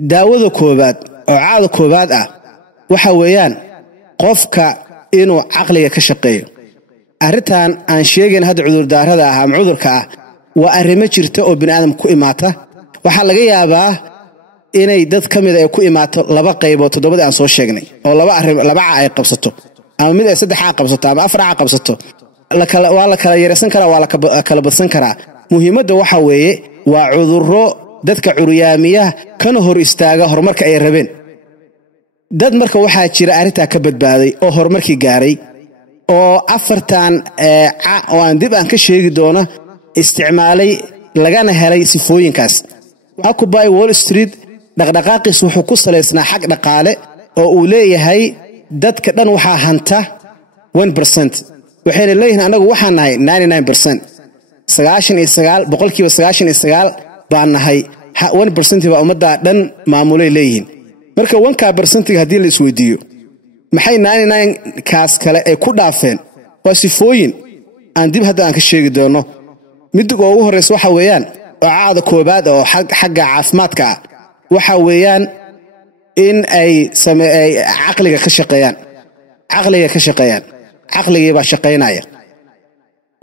daawada koobaad oo caada koobaad ah waxa weeyaan qofka inuu aqliga ka shaqeeyo aritaan aan sheegin hadda cudur daarada ah ama cudurka ah waa arimo jirta oo bini'aadam ku imaata waxa laga yaabaa inay dad kamid ay ku imaato laba qaybood todobada aan soo sheegnay oo laba ay qabsato ama mid ay saddex qabsato ama afar qabsato la kala yareysan kara waa la kala badsan kara muhiimadda waxa weeye waa cudurro dadka curyaamiyaha kana hor istaaga horumarka ay rabeen dad marka waxaa jira arinta ka badbaaday oo horumarkii gaaray oo afartan oo aan dib aan ka sheegi doono isticmaalay lagana helay sifooyinkaas Occupy Wall Street dhaqdhaqaaqiisu wuxuu ku saleysnaa xaq dhaqaale oo uu leeyahay dadka dhan waxa hanta 1% waxayna leeyihiin anagu waxaan nahay 99% 99% baan nahay 1% baa ummadda dhan maamulay leeyihiin marka 1% hadii la isweydiiyo maxay 99 kaas kale ay ku dhaafeen waa sifooyin aan dib hadda aan ka sheegi doono midda ugu horeysa waxa weeyaan caada koobaad oo xagga caafimaadka waxa weeyaan in ay aqliga ka shaqeeyaan aqliga baa shaqeynaya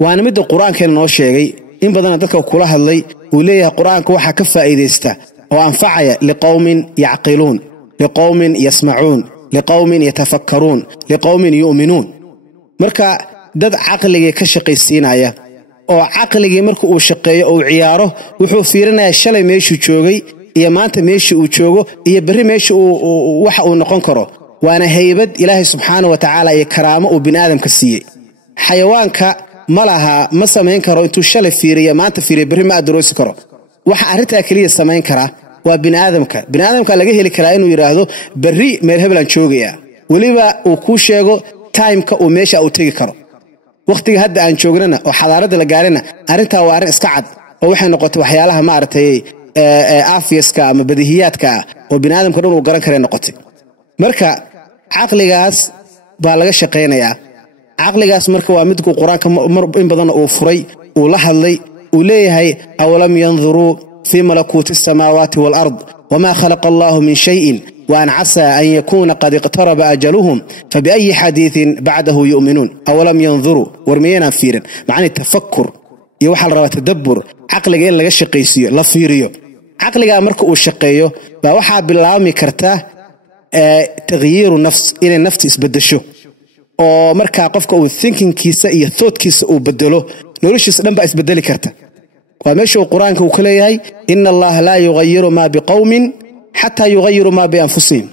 waana midda quraankeena noo sheegay in badan dadka kula hadlay uu leeyahay quraanka waxa ka faa'iideysta oo anfacaya liqawmin yaqiluun liqawmin yasma'uun liqawmin yatafakkarun liqawmin yu'minun marka dad aqliga ka shaqeysiinaya oo aqliga marka uu shaqeeyo oo ciyaaro wuxuu fiirinayaa shalay meeshuu joogay iyo maanta meeshii uu joogo iyo bari meeshii uu waxa uu noqon karo waana haybad ilaahay subxaanahu wa ta'aala iyo karaamo uu bini'aadamka siiyay xayawaanka malaha ma sameyn karo intuu shalay fiiriyo maanta fiiriyo bari ma adroosi karo waxa arinta kaliya sameyn kara waa bini'aadamka laga heli karaa inuu yiraahdo bari meel hebelan joogaya waliba uu ku sheego timeka uu meesha uu tagi karo waqtiga hadda aan joognana oo xadaarada la gaarina arinta waa arin iska cad oo waxay noqotay waxyaalaha maartay aafiyaska ama badihiyaadka oo bini'aadamka dhan uu garan karo noqotay marka aqligaas baa laga shaqeynayaa aqligaas marka waa midku quraanka in badan uu furay uu la hadlay uu leeyahay awalam yanzuru fi malakuti samawati wal ard wama khalaqa Allahu min shay'in wa an asa an yakuna qad iqtaraba ajaluhum fa bi ayyi hadithin ba'dahu yu'minun awalam yanzuru warmiyana fiirin macna tafakkur iyo waxa la rabaa tadabbur aqliga in laga shaqeysiyo la fiiriyo aqliga marka uu shaqeeyo baa waxa bilaami kartaa tagyiru nafs in nafti isbedesho oo marka qofka uu thinkingkiisa iyo thoughtkiisa uu bedelo noloshiisa dhan ba isbedeli karta waa meesha quraanka uu kaleeyahay inna allaha la yughayyiru ma biqawmin hatta yughayyiru ma bi anfusihim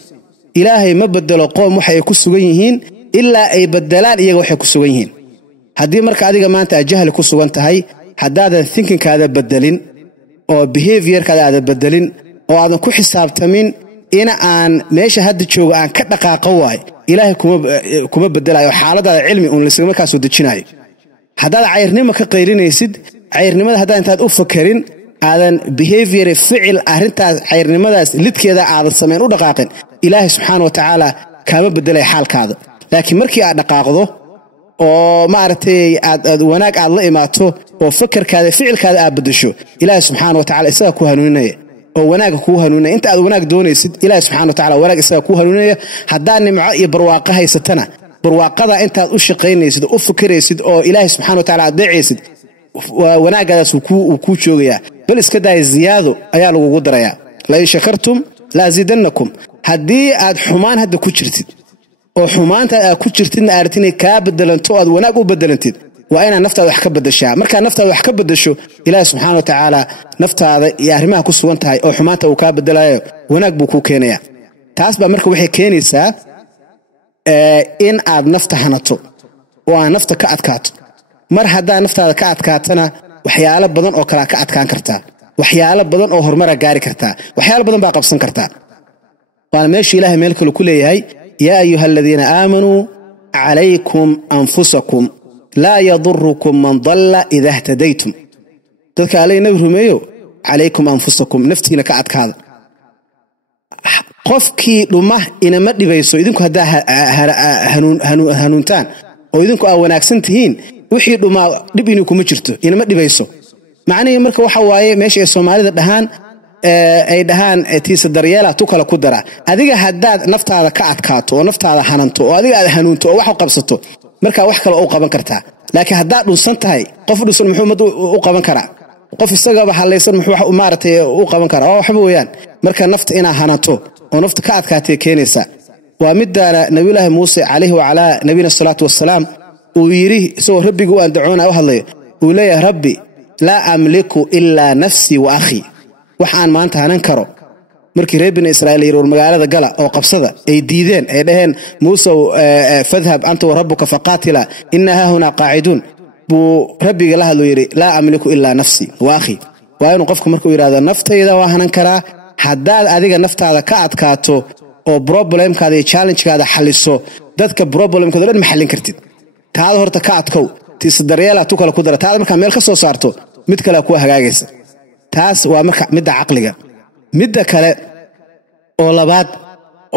ilaahay ma bedelo qoom waxay ku sugan yihiin illa ay bedelaan iyaga waxay ku sugan yihiin hadii marka adiga maanta jahal ku sugan tahay hadaadan thinkingkaada bedelin oo behaviorkaada aad bedelin oo aad ku xisaabtamin in aan meesha hadda joogo aan ka dhaqaaqo waay ilaahay kuma bedelayo xaaladaada cilmi uun lisma ka soo dejinayo hadaad cayrnimo ka qaylinaysid cayrnimada hadaan intaad u fakirin aadan behavior ficil arintaas cayrnimadaas lidkeeda aadan sameyn u dhaqaaqin ilaahay subxaanahu wa ta'aala kama bedelay xaalkaada laakiin markii aad dhaqaaqdo oo maartay aad wanaag aad la imaato oo fikirkaada ficilkaada aad bedesho ilaahay subxaanahu wa ta'aala isaga ku hanuuninaya oo wanaag ku hanuuninaya inta aad wanaag doonaysid ilaahay subxaanahu wa ta'aala wanaag isaga ku hanuuninaya haddaan nimco iyo barwaaqo haysatana barwaaqada intaad u shaqeynaysid oo u fikiraysid oo ilaahay subxaanahu wa ta'aala adeecaysid wanaagadaas uu ku joogaya bal iska daay ziyaado ayaa lagu daraya la shakartum la zidannakum hadii aad xumaan hadda ku jirtid oo xumaanta aad ku jirtidna aartinay ka bedelanto aad wanaag u bedelantid waa inaad naftaada wax ka bedeshaa marka naftaada wax ka bedesho ilaahay subxaanahu wa ta'aala naftaada iyo arrimaha ku sugan tahay oo xumaanta uu ka bedelayo wanaag buu ku keenaya taas baa marka waxay keenaysaa in aad nafta hanato oo aan nafta ka adkaato mar hadaa naftaada ka adkaatana waxyaalo badan oo kala ka adkaan karta waxyaalo badan oo horumar gaari karta waxyaalo badan baa qabsan karta waan meesha ilaahay meel kale ku leeyahay ya ayyuhalladheena aamanu alaykum anfusakum la yadurrukum man dalla idha ihtadaytum dadka alayna rumeeyo alaykum anfusakum naftiina ka adkaada qofkii dhuma inama dhibayso idinku hadaa hanuuntaan oo idinku aa wanaagsan tihiin wixii dhuma dib inuu kuma jirto inama dhibayso macnaheedu marka waxa waaye meesha Soomaalida dhahaan ay dhahaan tiisa daryeela tu kala ku dara adiga haddaad naftaada ka adkaato oo naftaada hananto oo adiga aad hanuunto oo wax u qabsato marka wax kale u qaban kartaa laakiin haddaad dhunsan tahay qof dhusan muxuu mad u qaban karaa qof isagaba halaysan muxuu wax maartay u qaban karaa waxba weeyaan marka nafta ina hanato oo nafta ka adkaatay keenaysa waa midana nabiyullaahi muuse calayhi wa ala nabiyina salaatu wassalaam uu yiri soo rabbigu aan ducoona u hadlay uu leeyahay rabbi la amliku illa nafsi wa akhi waxaan maanta hanan karo markii reer bani israa'iil yiri magaalada gala oo qabsada ay diideen ay dhaheen muuse fadhhab anta wa rabbuka faqatila innaha huna qaacidun buu rabbiga la hadlo yiri la amliku illa nafsi wa akhi waa inuu qofku markuu yiraahdo naftayda waa hanan karaa haddaad adiga naftaada ka adkaato oo problemkaada iyo challenge-kaada xaliso dadka problemkooda dhan ma xallin kartid taada horta ka adkow tiisa daryeela tu kala ku dara taada markaa meel ka soo saarto mid kale ku hagaagaysa taas waa marka midda caqliga midda kale oo labaad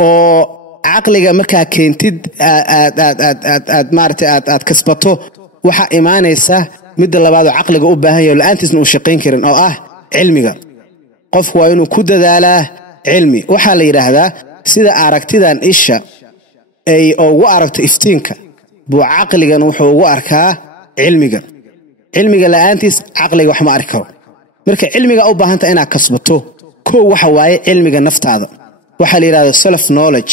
oo caqliga markaa keentid aad maartay aad kasbato waxa iimaanaysa midda labaad oo caqliga u baahan yahay la'aantiisna uu shaqayn karin oo ah cilmiga qofku waa inuu ku dadaalaa cilmi waxa la yiraahdaa sida aragtidan isha ay ugu aragto iftiinka buu caqligan wuxuu ugu arkaa cilmiga la'aantiis caqliga wax ma arki karo marka cilmiga u baahan tahay inaad kasbato koo waxa waaye cilmiga naftaada waxa la yiraahdaa self knowledge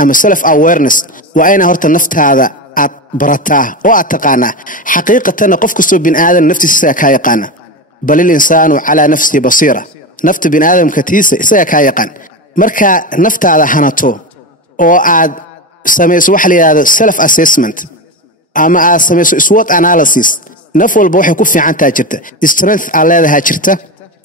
ama self awareness waa ina horta naftaada aad barataa oo aad taqaanaa xaqiiqatan qof kastoo bin aadan naftiisa ka yaqaan bal insaanu ala nafsi basira nafta bin aadamka tiisa isaga ka yaqaan marka naftaada hanato oo aad samayso waxa la yiraahdo self assessment ama aad samayso SWOT analysis naf walba waxay ku fiican tahay jirta strength aad leedahay jirta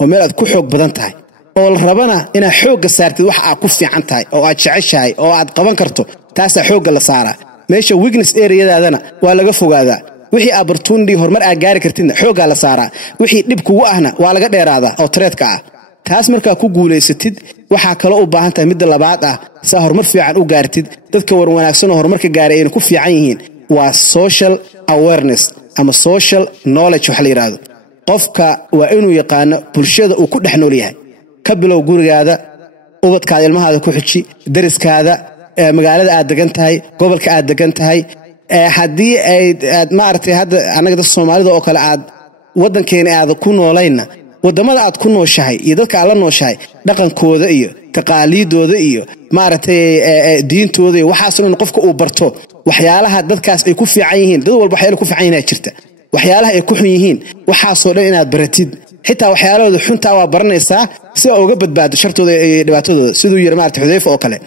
oo meel aad ku xoog badan tahay oo la rabana ina xoogga saartid wax aad ku fiican tahay oo aad jeceshahay oo aad qaban karto taas xoogga la saaraa meesha weakness area-daadana waa laga fogaadaa wixii opportunity horumar aad gaari kartidna xoogga la saaraa wixii dhib kugu ahna waa laga dheeraadaa oo threat-ka ah taas markaa ku guuleysatid waxa kale u baahan tahay midda labaad ah sa horumar fiican u gaartid dadka war wanaagsan oo horumarka gaaray ay ku fiican yihiin waa social awareness ama social knowledge waxa la yiraahdo qofka waa inuu yaqaano bulshada uu ku dhex nool yahay ka bilow gurigaada ubadkaada ilmahaada ku xiji dariskaada magaalada aad degan tahay gobolka aad degan tahay haddii aad maartay hadda anaga dadka Soomaalida oo kale aad wadankeena aad ku noolayna wadamada aad ku nooshahay iyo dadka aad la nooshahay dhaqankooda iyo taqaaliidooda iyo maartay diintooda iyo waxaas in qofka uu barto waxyaalaha dadkaas ay ku fiican yihiin dad walba waxyaalo ku fiican yihiin jirta waxyaalaha ay ku xun yihiin waxaas oo dhan inaad baratid xitaa waxyaalahooda xunta waa baranaysaa si aad uga badbaado shartooda iyo dhibaatadooda sidoo yiri maartay Xudayfa oo kale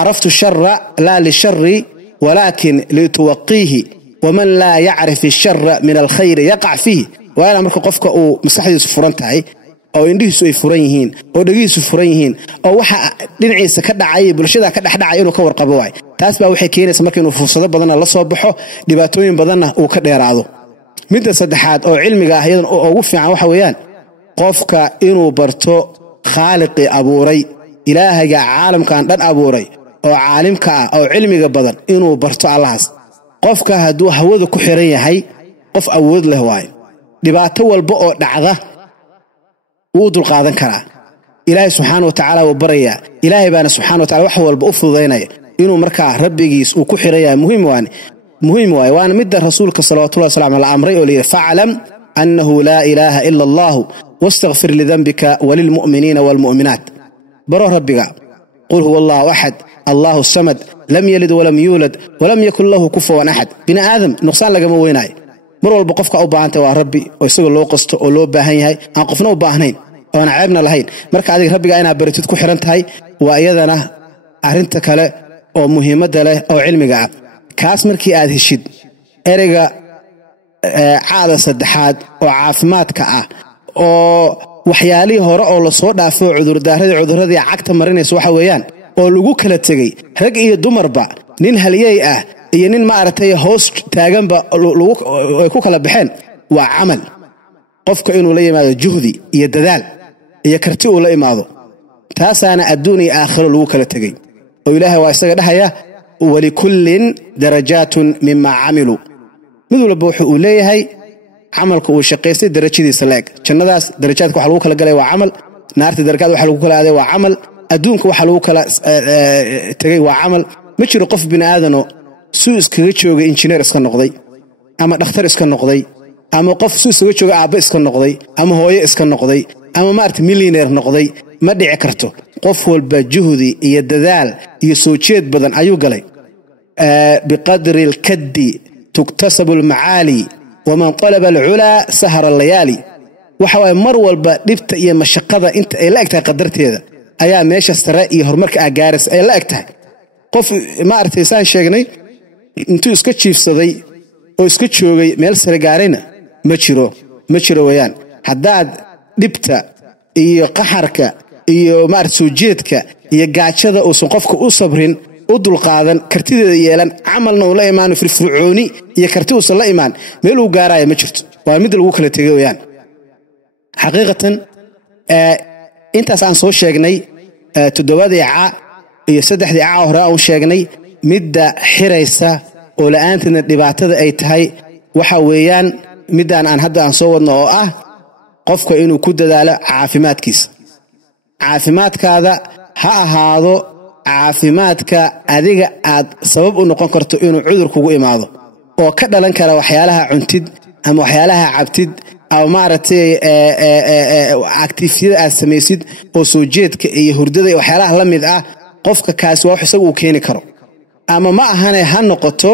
araftu sharra la li sharri walakin li tuwaqihi waman la ya'rif ash-sharra min al-khayr yaqa' fihi waana marka qofka uu maskaxdiisu furan tahay oo indhihiisu ay furan yihiin oo dhagihiisu furan yihiin oo waxa dhinaciisa ka dhacay bulshada ka dhaxdhacay inuu ka warqabo waay taas baa waxay keenaysaa marka inuu fursado badan la soo baxo dhibaatooyin badanna uu ka dheeraado midda saddexaad oo cilmiga ah iyadan oo ugu fiican waxa weeyaan qofka inuu barto khaaliqi abuuray ilaahiga caalamkan dhan abuuray oo caalimka ah oo cilmiga badan inuu barto Allahas qofka haduu hawada ku xiran yahay qof awood leh waay dhibaato walba oo dhacda wuu dul qaadan karaa ilaahay subhanahu wa ta'ala wuu baraya ilaahay baana subhanahu wa ta'ala wax walba u fududeynaya inuu markaa rabbigiis uu ku xiran yahay muhiim waay waana midda rasuulka sallallahu alayhi wasallam la amray oo leeyahay fa'lam annahu la ilaha illa Allah wastaghfir li dhanbika walil mu'minina wal mu'minat baro rabbiga qul huwa Allahu ahad Allahu samad lam yalid wa lam yulad wa lam yakul lahu kufuwan ahad bini aadam nuqsaan laga ma weynaay mar walba qofka u baahantay waa rabbi oo isaga loo qasto oo loo baahan yahay aan qofna u baahnayn oo aan ceebna lahayn marka adiga rabbiga inaad baratid ku xiran tahay waa iyadana arinta kale oo muhiimada leh oo cilmiga ah kaas markii aad heshid ereyga caada saddexaad oo caafimaadka ah oo waxyaalihii hore oo la soo dhaafo cudurradii cagta marinaysa waxa weeyaan oo lagu kala tagay rag iyo dumarba nin haliyay ah iyo nin maartay hoos taaganba ay ku kala baxeen waa amal qofka inuu la yimaado juhdi iyo dadaal iyo karti uu la imaado taasaana adduun iyo aakhiro lagu kala tagay oo ilaahay waa isaga dhahaya walikullin darajatun mimma amilu mid walba wuxuu leeyahay amalku uu shaqeystay darajadiisa leeg jannadaas darajaadka waxa lagu kala galay waa amal naarta darakaad waxa lagu kala aaday waa camal adduunka waxa lagu kala tagay waa camal ma jiro qof bini aadano suu iskaga joogay engineer iska noqday ama dhakhtar iska noqday ama qof suu iskaga joogay aabba iska noqday ama hooyo iska noqday ama maartay millionaire noqday ma dhici karto qof walba juhdi iyo dadaal iyo soo jeed badan ayuu galay biqadri al-kaddi tuktasabu al-maali waman talaba al-ula sahara al-layali waxa way mar walba dhibta iyo mashaqada inta ay la egtahay qadarteeda ayaa meesha sare iyo horumarka agaaris ay la egtahay qof ma artay saan sheegnay intuu iska jiifsaday oo iska joogay meel sare gaarayna ma jiro weeyaan haddaad dhibta iyo qaxarka iyo maartay soo jeedka iyo gaajada oo qofka u sabrin u dulqaadan kartideeda yeelan amalna uu la iimaano firfircooni iyo karti uu la iimaan meel uu gaarayo ma jirto waa mid lagu kala tagay weeyaan xaqiiqatan intaas aan soo sheegnay todobadii iyo saddexdii hore aan sheegnay midda xiraysa oo la'aanteedna dhibaatada ay tahay waxa weeyaan midaan aan hadda aan soo wadno oo ah qofka inuu ku dadaalo caafimaadkaada ha ahaado caafimaadka adiga aad sabab u noqon karto inuu cudur kugu imaado oo ka dhalan kara waxyaalaha cuntid ama waxyaalaha cabtid ama maaragtay activity aad samaysid oo soo jeedka iyo hurdada iyo waxyaalaha la mid ah qofka kaas waa wax isagu uu keeni karo ama ma ahane ha noqoto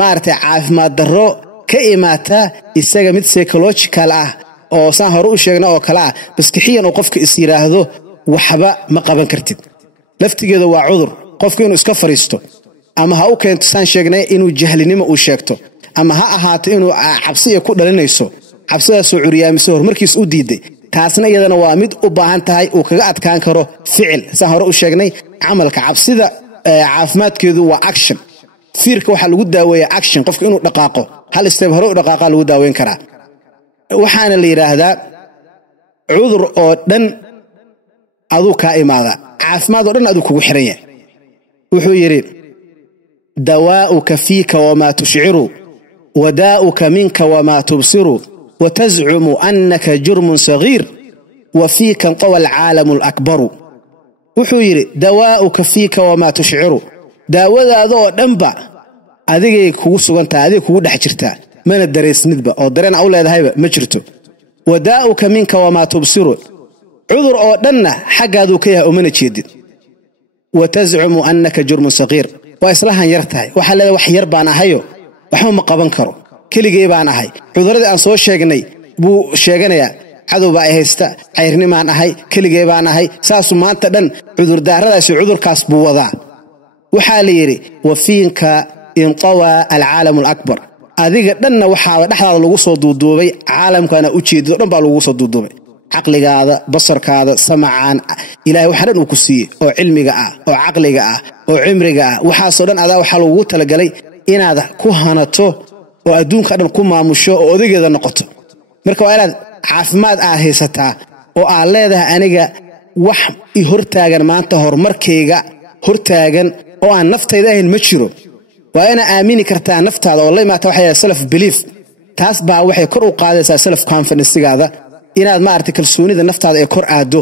maaragtay caafimaad darro ka imaata isaga mid psychological ah oo saan hore u sheegna oo kala ah baskixiyan oo qofka is yiraahdo waxba ma qaban kartid laftigeeda waa cudur qofka inuu iska fariisto ama ha u keento saan sheegnay inuu jahlinimo u sheegto ama ha ahaato inuu cabsi ku dhalinayso cabsidaas oo curiyaamiso horumarkiis u diiday taasna iyadana waa mid u baahan tahay uu kaga adkaan karo ficil saan hore u sheegnay camalka cabsida caafimaadkeedu waa action fiirka waxa lagu daaweeyaa action qofka inuu dhaqaaqo hal step hore u dhaqaaqa lagu daaweyn karaa waxaana la yiraahdaa cudur oo dhan aduu ka imaada caafimaad oo dhan aduu kugu xiran yahay wuxuu yiri dawaa'uka fiika wama tush'iru wadaa'uka minka wama tubsiru وتزعم أنك جرم صغير وفيك انطوى العالم الأكبر وحيري دواؤك فيك وما تشعر داوذا ذو دنبا أذيك كو سغنتا أذيك كو دحجرتا من الدريس ندبا أو درين أولاد هايبا مجرتو وداؤك منك وما تبصر عذر أو دنا حق هذو كيها أمنا تشيدد وتزعم أنك جرم صغير وإصلاحا يرتاي وحلا وحير بانا هايو وحما مقابن كرو كليغي baan ahay cudurada aan soo sheegnay buu sheeganaya cadow baa haysta cayrnimaan ahay kaligeey baan ahay saasu maanta dhan cudur daaradaas cudurkaas buu wadaa waxa la yiri wafiinka intawa alaalam alakbar adiga dhanna waxa dhaxdaada lagu soo duuduubay caalamkana u jeedo dhan baa lagu soo duuduubay aqligaada basarkaada samacaan ilaahay waxa dhan uu ku siiyay oo cilmiga ah oo aqliga ah oo cimriga ah waxa soo dhan adaa waxa lagu talagalay inaad ku hanato oo adduunka dhan ku maamusho oo odageeda noqoto marka waa inaad caafimaad haysataa oo aad leedahay aniga wax i hortaagan maanta horumarkayga hortaagan oo aan naftayda ahayn ma jiro waa ina aamini kartaa naftaada oo la imaata waxa self belief taas baa waxay kor u qaadaysaa self confidence-gaada inaad maartay kalsoonida naftaada ay kor aado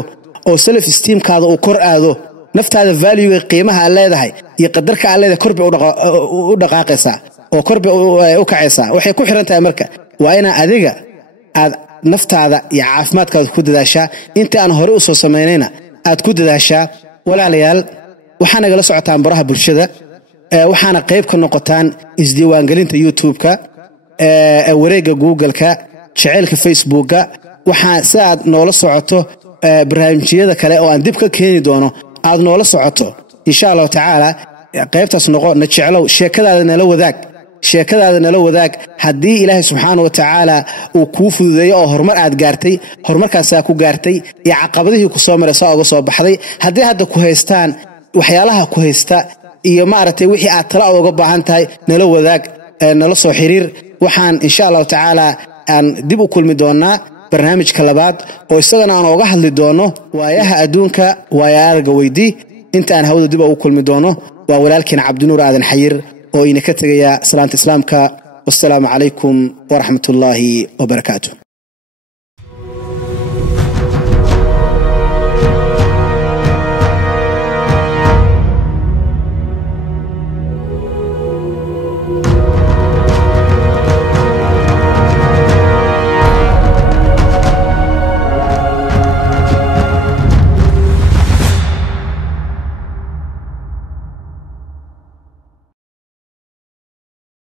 oo self esteem-kaada uu kor aado naftaada value qiimaha aad leedahay iyo qadarka aad leedahay kor bay u dhaqaaqaysaa oo korbe u kacaysa waxay ku xiran tahay marka waa ina adiga aad naftaada iyo caafimaadkaada ku dadaashaa inta aan hore u soo sameynayna aad ku dadaashaa walaalayaal waxaan nagala socotaan baraha bulshada waxaana qayb ka noqotaan isdiiwaangelinta YouTube-ka wareegga Google-ka jaceylka Facebook-ka waxaan si aad noola socoto barnaamijyada kale oo aan dib ka keeni doono aad noola socoto insha Allah taala qaybtaas noqo na jeclow sheekadaada nala wadaag haddii ilaahay subxaanahu wa tacaala uu kuu fududeeyo oo horumar aad gaartay horumarkaasaa ku gaartay iyo caqabadihii ku soo maray saa uga soo baxday haddii hadda ku haystaan waxyaalaha ku haysta iyo maaragtay wixii aad tala uga baahan tahay nala wadaag nala soo xiriir waxaan insha allahu tacaala aan dib u kulmi doonaa barnaamijka labaad oo isagana aan uga hadli doono waayaha adduunka waayaha weydii inta aan hawada dib ugu kulmi doono waa walaalkiin Cabdinuur Aadan Xayir oo ina ka tagaya salaanta islaamka wasalaamu calaykum wa rahmatullaahi wa barakaatuh